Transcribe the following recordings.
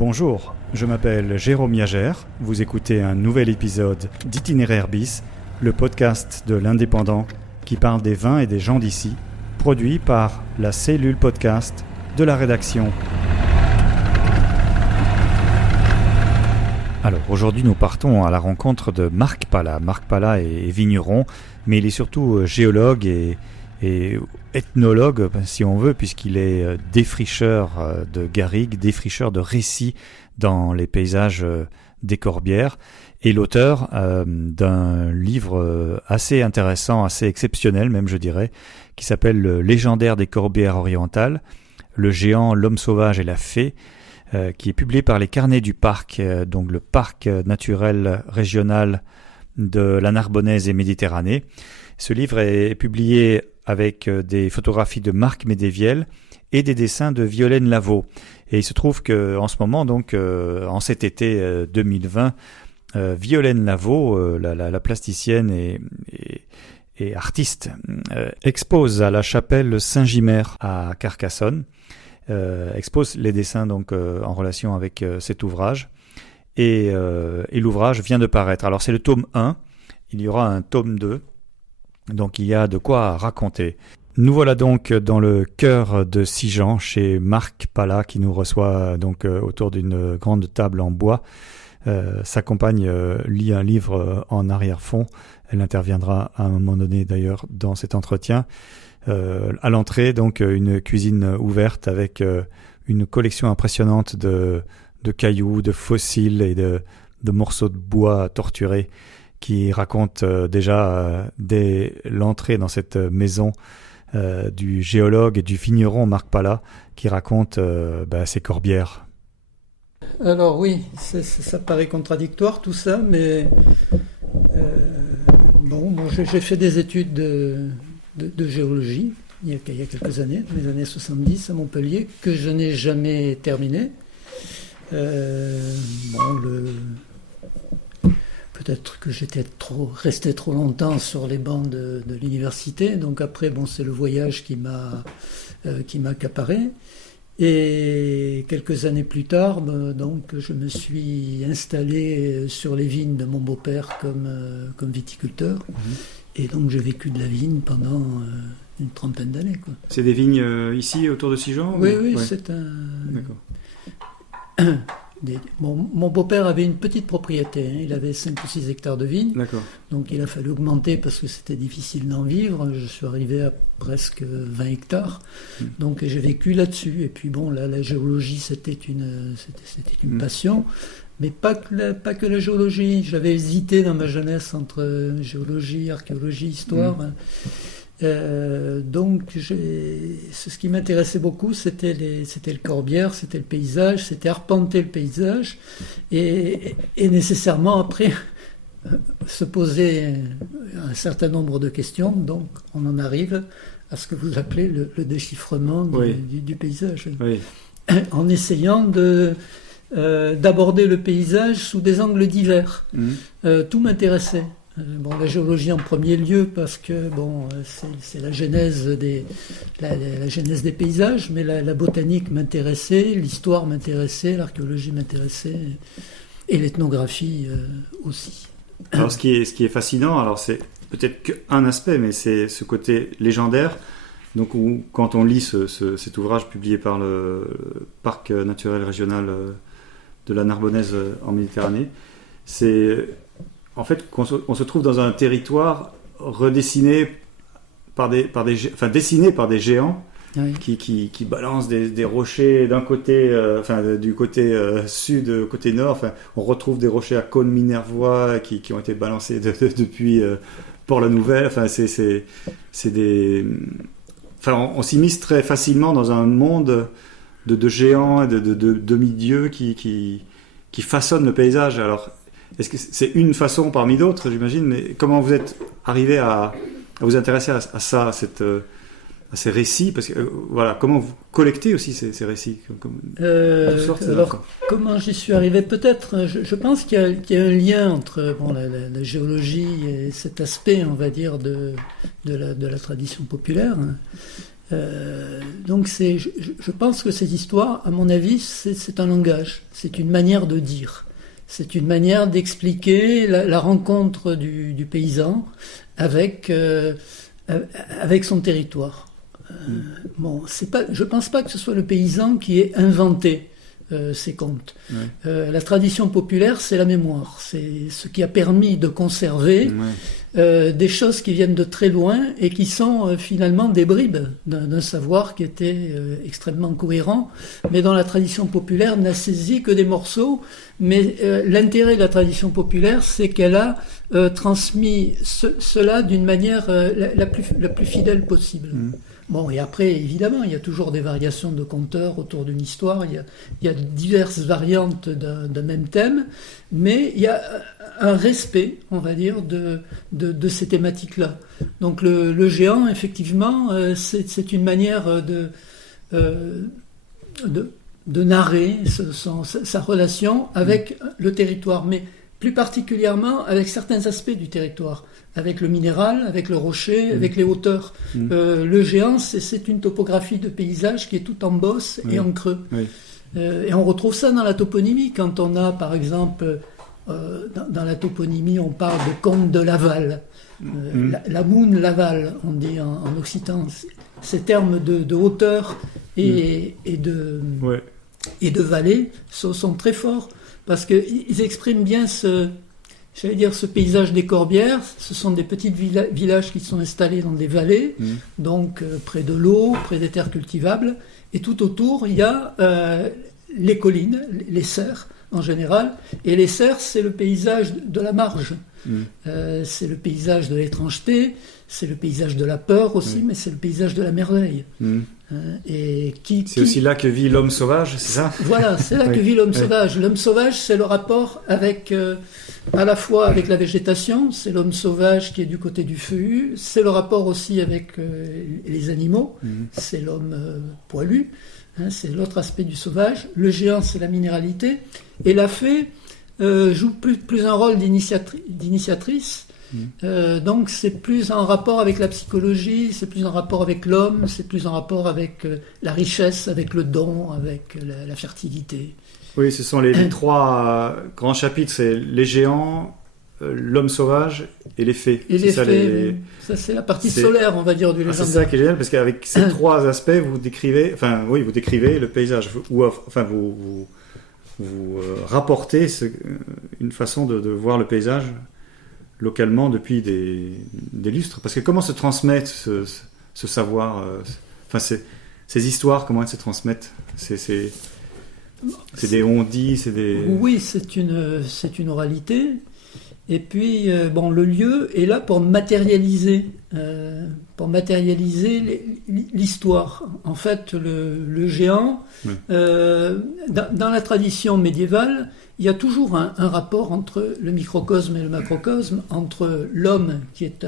Bonjour, je m'appelle Jérôme Yagère, vous écoutez un nouvel épisode d'Itinéraire Bis, le podcast de l'Indépendant qui parle des vins et des gens d'ici, produit par la cellule podcast de la rédaction. Alors aujourd'hui nous partons à la rencontre de Marc Pala. Marc Pala est vigneron, mais il est surtout géologue et ethnologue, si on veut, puisqu'il est défricheur de garrigues, défricheur de récits dans les paysages des Corbières, et l'auteur d'un livre assez intéressant, assez exceptionnel même je dirais, qui s'appelle « Le légendaire des Corbières orientales, le géant, l'homme sauvage et la fée », qui est publié par les Carnets du Parc, donc le parc naturel régional de la Narbonnaise et Méditerranée. Ce livre est publié avec des photographies de Marc Médevielle et des dessins de Violaine Lavaux. Et il se trouve qu'en ce moment, donc en cet été 2020, Violaine Lavaux, la plasticienne et artiste, expose à la chapelle Saint-Gimer à Carcassonne, expose les dessins donc en relation avec cet ouvrage. Et l'ouvrage vient de paraître. Alors c'est le tome 1, il y aura un tome 2. Donc il y a de quoi raconter. Nous voilà donc dans le cœur de Sigean chez Marc Pala qui nous reçoit donc autour d'une grande table en bois. Sa compagne lit un livre en arrière-fond. Elle interviendra à un moment donné d'ailleurs dans cet entretien. À l'entrée donc une cuisine ouverte avec une collection impressionnante de cailloux, de fossiles et de morceaux de bois torturés, qui raconte déjà dès l'entrée dans cette maison du géologue et du vigneron Marc Pala, qui raconte ses Corbières. Alors oui, ça paraît contradictoire tout ça, mais j'ai fait des études de géologie il y a quelques années, dans les années 70 à Montpellier, que je n'ai jamais terminé. Peut-être que j'étais resté trop longtemps sur les bancs de l'université. Donc après, c'est le voyage qui m'a accaparé. Et quelques années plus tard, donc, je me suis installé sur les vignes de mon beau-père comme viticulteur. Et donc j'ai vécu de la vigne pendant une trentaine d'années, quoi. C'est des vignes ici, autour de Sigean ? Oui, ouais. C'est un... D'accord. Mon beau-père avait une petite propriété, il avait 5 ou 6 hectares de vignes. D'accord. Donc il a fallu augmenter parce que c'était difficile d'en vivre. Je suis arrivé à presque 20 hectares. Donc j'ai vécu là-dessus. Et puis la géologie c'était une passion. Mais pas que la géologie. J'avais hésité dans ma jeunesse entre géologie, archéologie, histoire. Donc ce qui m'intéressait beaucoup, c'était le Corbière, c'était le paysage, c'était arpenter le paysage et nécessairement après se poser un certain nombre de questions. Donc on en arrive à ce que vous appelez le déchiffrement du paysage. Oui. En essayant d'aborder le paysage sous des angles divers. Tout m'intéressait. La géologie en premier lieu parce que c'est la genèse la genèse des paysages, mais la botanique m'intéressait, l'histoire m'intéressait, l'archéologie m'intéressait et l'ethnographie aussi. Alors ce qui est fascinant, alors c'est peut-être qu'un aspect, mais c'est ce côté légendaire. Donc quand on lit cet ouvrage publié par le parc naturel régional de la Narbonnaise en Méditerranée, c'est en fait on se trouve dans un territoire redessiné dessiné par des géants. Oui. qui balancent des rochers d'un côté, du côté sud, côté nord. On retrouve des rochers à cône minervois qui ont été balancés depuis Port-la-Nouvelle. On s'immisce très facilement dans un monde de géants et de demi-dieux qui façonnent le paysage. Alors, est-ce que c'est une façon parmi d'autres, j'imagine, mais comment vous êtes arrivé à vous intéresser à ça, à ces récits, parce que comment vous collectez aussi ces récits comment j'y suis arrivé? Peut-être, je pense qu'il y a un lien entre la géologie et cet aspect, on va dire, de la tradition populaire. Donc je pense que ces histoires, à mon avis, c'est un langage, c'est une manière de dire, c'est une manière d'expliquer la rencontre du paysan avec son territoire. Bon, je pense pas que ce soit le paysan qui ait inventé ces contes. Ouais. La tradition populaire, c'est la mémoire, c'est ce qui a permis de conserver des choses qui viennent de très loin et qui sont finalement des bribes d'un savoir qui était extrêmement cohérent, mais dont la tradition populaire n'a saisi que des morceaux. Mais l'intérêt de la tradition populaire, c'est qu'elle a transmis cela d'une manière la plus fidèle possible. Bon, et après, évidemment, il y a toujours des variations de conteurs autour d'une histoire, il y a diverses variantes d'un même thème, mais il y a un respect, on va dire, de ces thématiques-là. Donc le géant, effectivement, c'est une manière de narrer sa relation avec le territoire, mais plus particulièrement avec certains aspects du territoire, avec le minéral, avec le rocher, avec les hauteurs. Le géant, c'est une topographie de paysage qui est tout en bosse et en creux. Et on retrouve ça dans la toponymie, quand on a, par exemple, dans la toponymie, on parle de comte de Laval. La moune Laval, on dit en occitan. Ces termes de hauteur et de vallée sont très forts, parce qu'ils expriment bien ce paysage des Corbières. Ce sont des petits villages qui sont installés dans des vallées, donc près de l'eau, près des terres cultivables, et tout autour il y a les collines, les serres en général, et les serres, c'est le paysage de la marge, c'est le paysage de l'étrangeté, c'est le paysage de la peur aussi, mais c'est le paysage de la merveille. C'est aussi là que vit l'homme sauvage, c'est ça ? Voilà, c'est là que vit l'homme sauvage. L'homme sauvage, c'est le rapport avec, à la fois avec la végétation, c'est l'homme sauvage qui est du côté du feuillu, c'est le rapport aussi avec les animaux, c'est l'homme poilu, c'est l'autre aspect du sauvage. Le géant, c'est la minéralité, et la fée joue plus un rôle d'initiatrice. Donc c'est plus en rapport avec la psychologie, c'est plus en rapport avec l'homme, c'est plus en rapport avec la richesse, avec le don, avec la fertilité. Oui, ce sont les trois grands chapitres, c'est les géants, l'homme sauvage et les fées. Et les fées, ça c'est la partie solaire, on va dire, du légendaire. C'est ça qui est génial, parce qu'avec ces trois aspects, vous décrivez le paysage, ou enfin vous rapportez une façon de voir le paysage localement depuis des lustres. Parce que comment se transmettent ce savoir, ces histoires, comment elles se transmettent, c'est des on-dit, c'est des... Oui, c'est une oralité. Et puis, le lieu est là pour matérialiser l'histoire. En fait, le géant, dans la tradition médiévale, il y a toujours un rapport entre le microcosme et le macrocosme, entre l'homme qui est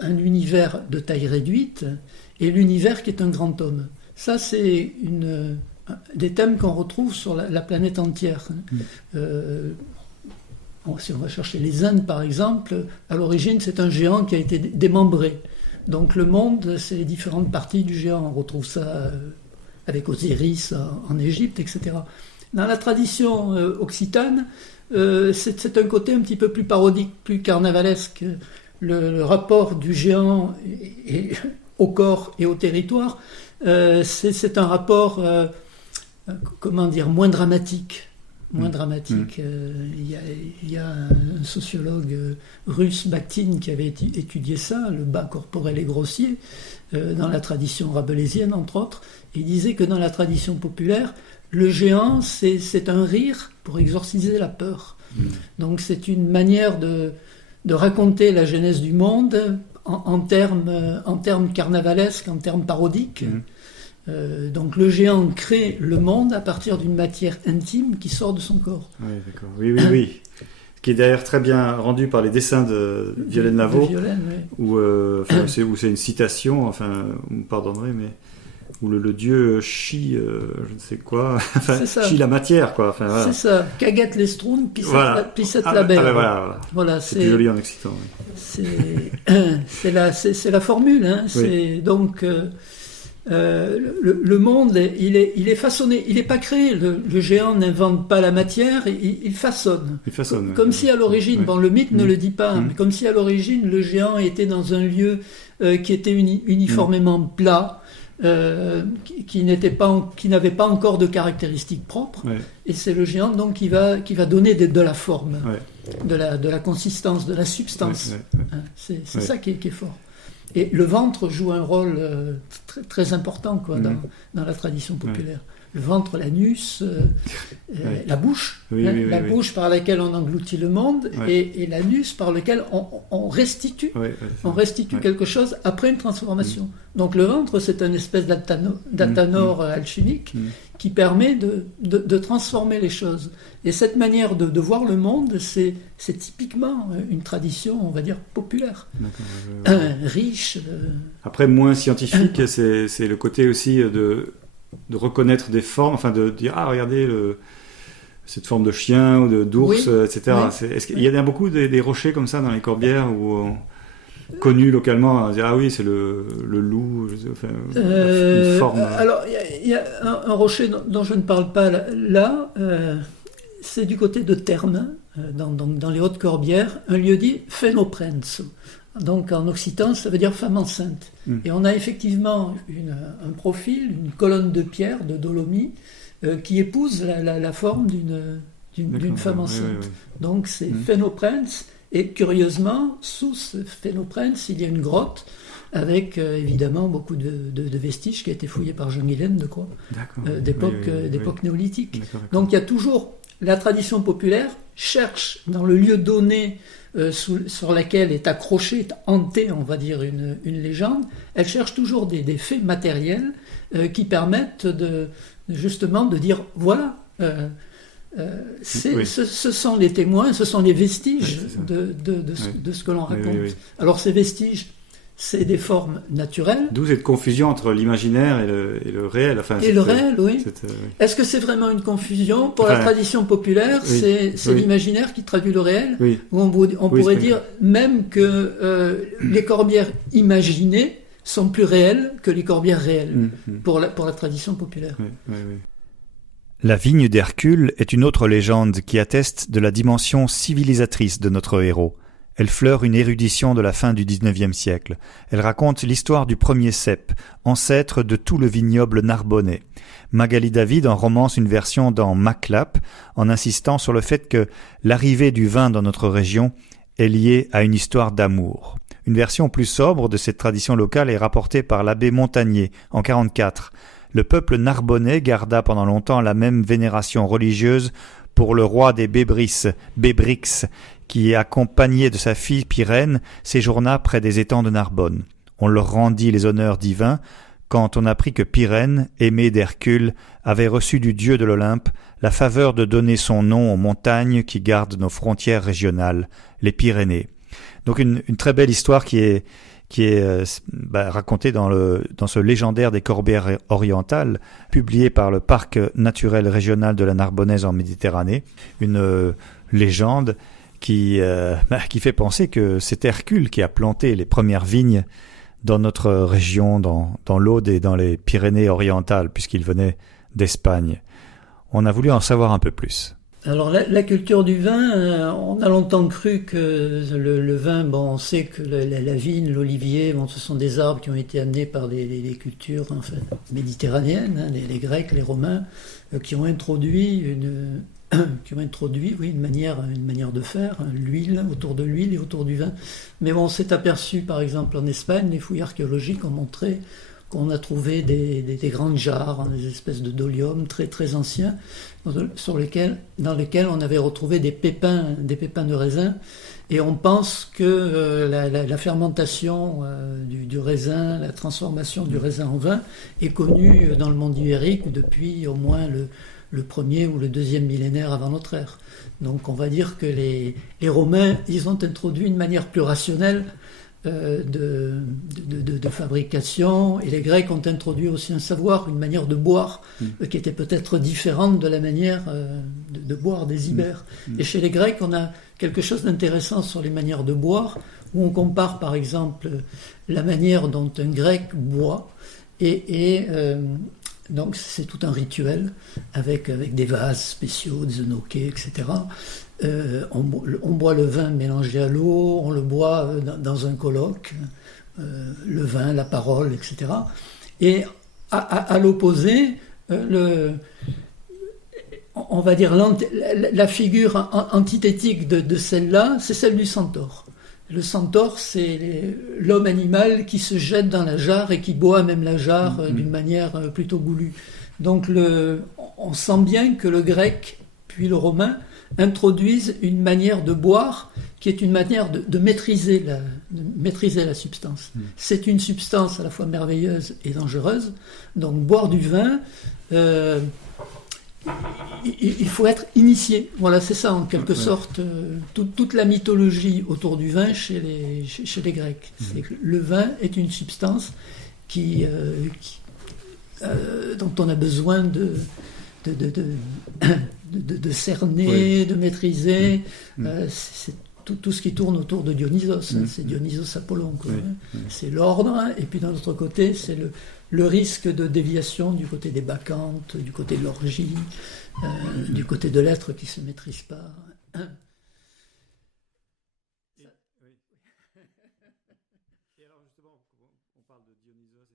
un univers de taille réduite et l'univers qui est un grand homme. Ça, c'est des thèmes qu'on retrouve sur la planète entière. Si on va chercher les Indes, par exemple, à l'origine, c'est un géant qui a été démembré. Donc le monde, c'est les différentes parties du géant. On retrouve ça avec Osiris en Égypte, etc. Dans la tradition occitane, c'est un côté un petit peu plus parodique, plus carnavalesque. Le rapport du géant au corps et au territoire, c'est un rapport, moins dramatique. Il y a un sociologue russe, Bakhtin, qui avait étudié ça, le bas corporel et grossier, dans la tradition rabelaisienne, entre autres. Il disait que dans la tradition populaire, le géant, c'est un rire pour exorciser la peur. Donc c'est une manière de raconter la genèse du monde en termes carnavalesques, en termes parodiques. Donc le géant crée le monde à partir d'une matière intime qui sort de son corps. Oui, d'accord. Oui. Ce qui est d'ailleurs très bien rendu par les dessins de Violaine Lavaux, où c'est une citation, enfin, vous me pardonnerez, mais ou le dieu chie, je ne sais quoi, enfin, C'est ça. chie la matière, quoi. Enfin, voilà. C'est ça. Kaget l'estrun, Voilà. pisset Ah, la belle. voilà. Voilà, C'est plus joli en occitan. Oui. c'est la formule. Hein. Oui. C'est donc le monde, il est façonné. Il n'est pas créé. Le géant n'invente pas la matière. Il façonne. Il façonne. Comme si à l'origine, Ouais. bon, le mythe ne le dit pas, Mm. mais comme si à l'origine le géant était dans un lieu qui était uniformément plat. Qui n'avait pas encore de caractéristiques propres, Ouais. et c'est le géant donc qui va donner de la forme, Ouais. de la consistance, de la substance. Ouais. Hein, c'est Ouais. ça qui est fort. Et le ventre joue un rôle très, très important quoi, dans la tradition populaire. Le ventre, l'anus, Ouais. la bouche, Oui, la oui. bouche par laquelle on engloutit le monde, Ouais. et l'anus par lequel on restitue. Ouais. On restitue Ouais. quelque chose après une transformation. Donc le ventre, c'est une espèce d'athanor alchimique qui permet de transformer les choses. Et cette manière de voir le monde, c'est typiquement une tradition, on va dire, populaire. D'accord. Riche. Après, moins scientifique, c'est le côté aussi de reconnaître des formes, enfin de dire, ah, regardez cette forme de chien ou d'ours, Oui. etc. Oui. Est-ce qu'il y a beaucoup des rochers comme ça dans les Corbières où connus localement, on dit, ah oui, c'est le loup, une forme. Alors, il y a un rocher dont je ne parle pas là, c'est du côté de Termes, dans les Hautes-Corbières, un lieu dit Phénoprenso. Donc en occitan, ça veut dire femme enceinte. Et on a effectivement un profil, une colonne de pierre, de dolomie, qui épouse la forme d'une femme enceinte. Oui. Donc c'est Phénoprens, et curieusement, sous ce Phénoprens, il y a une grotte avec évidemment beaucoup de vestiges qui a été fouillé par Jean Guilaine, de quoi d'époque néolithique. D'accord. Donc il y a toujours la tradition populaire cherche dans le lieu donné sur laquelle est accrochée, est hantée, on va dire, une légende, elle cherche toujours des faits matériels qui permettent justement de dire voilà, ce sont les témoins, ce sont les vestiges de ce que l'on raconte. Oui. Alors ces vestiges, c'est des formes naturelles. D'où cette confusion entre l'imaginaire et le réel. Enfin, et le réel, oui. oui. Est-ce que c'est vraiment une confusion? Pour la tradition populaire, oui, c'est l'imaginaire qui traduit le réel. Oui. On pourrait dire même que les corbières imaginées sont plus réelles que les corbières réelles pour la tradition populaire. Oui. La vigne d'Hercule est une autre légende qui atteste de la dimension civilisatrice de notre héros. Elle fleure une érudition de la fin du XIXe siècle. Elle raconte l'histoire du premier cep, ancêtre de tout le vignoble narbonnais. Magali David en romance une version dans Maclap, en insistant sur le fait que l'arrivée du vin dans notre région est liée à une histoire d'amour. Une version plus sobre de cette tradition locale est rapportée par l'abbé Montagnier en 1944. Le peuple narbonnais garda pendant longtemps la même vénération religieuse pour le roi des Bébrix, qui, accompagné de sa fille Pyrène, séjourna près des étangs de Narbonne. On leur rendit les honneurs divins quand on apprit que Pyrène, aimée d'Hercule, avait reçu du dieu de l'Olympe la faveur de donner son nom aux montagnes qui gardent nos frontières régionales, les Pyrénées. Donc une très belle histoire qui est racontée dans ce légendaire des Corbières orientales, publié par le Parc naturel régional de la Narbonnaise en Méditerranée. Une légende qui fait penser que c'est Hercule qui a planté les premières vignes dans notre région, dans l'Aude et dans les Pyrénées orientales, puisqu'il venait d'Espagne. On a voulu en savoir un peu plus. Alors la culture du vin, on a longtemps cru que le vin, on sait que la vigne, l'olivier, ce sont des arbres qui ont été amenés par des cultures méditerranéennes, les Grecs, les Romains, qui ont introduit une manière de faire, l'huile, autour de l'huile et autour du vin. Mais on s'est aperçu, par exemple, en Espagne, les fouilles archéologiques ont montré qu'on a trouvé des grandes jarres, des espèces de dolium très, très anciens, dans lesquels on avait retrouvé des pépins de raisin. Et on pense que la fermentation du raisin, la transformation du raisin en vin est connue dans le monde ibérique depuis au moins le premier ou le deuxième millénaire avant notre ère. Donc on va dire que les Romains, ils ont introduit une manière plus rationnelle de fabrication, et les Grecs ont introduit aussi un savoir, une manière de boire qui était peut-être différente de la manière de boire des Ibères. Et chez les Grecs, on a quelque chose d'intéressant sur les manières de boire, où on compare par exemple la manière dont un Grec boit, donc c'est tout un rituel avec des vases spéciaux, des œnochés, etc. On boit le vin mélangé à l'eau, on le boit dans un colloque, le vin, la parole, etc. Et à l'opposé, on va dire la figure antithétique de celle-là, c'est celle du centaure. Le centaure, c'est l'homme animal qui se jette dans la jarre et qui boit même la jarre d'une manière plutôt goulue. Donc on sent bien que le grec, puis le romain, introduisent une manière de boire qui est une manière de maîtriser la substance. C'est une substance à la fois merveilleuse et dangereuse. Donc boire du vin, il faut être initié. Voilà, c'est ça en quelque sorte toute la mythologie autour du vin chez les Grecs. C'est que le vin est une substance dont on a besoin de cerner, de maîtriser. C'est tout ce qui tourne autour de Dionysos. C'est Dionysos Apollon. C'est l'ordre, et puis d'un autre côté, c'est le risque de déviation du côté des bacchantes, du côté de l'orgie, du côté de l'être qui ne se maîtrise pas. Et alors justement, on parle de Dionysos,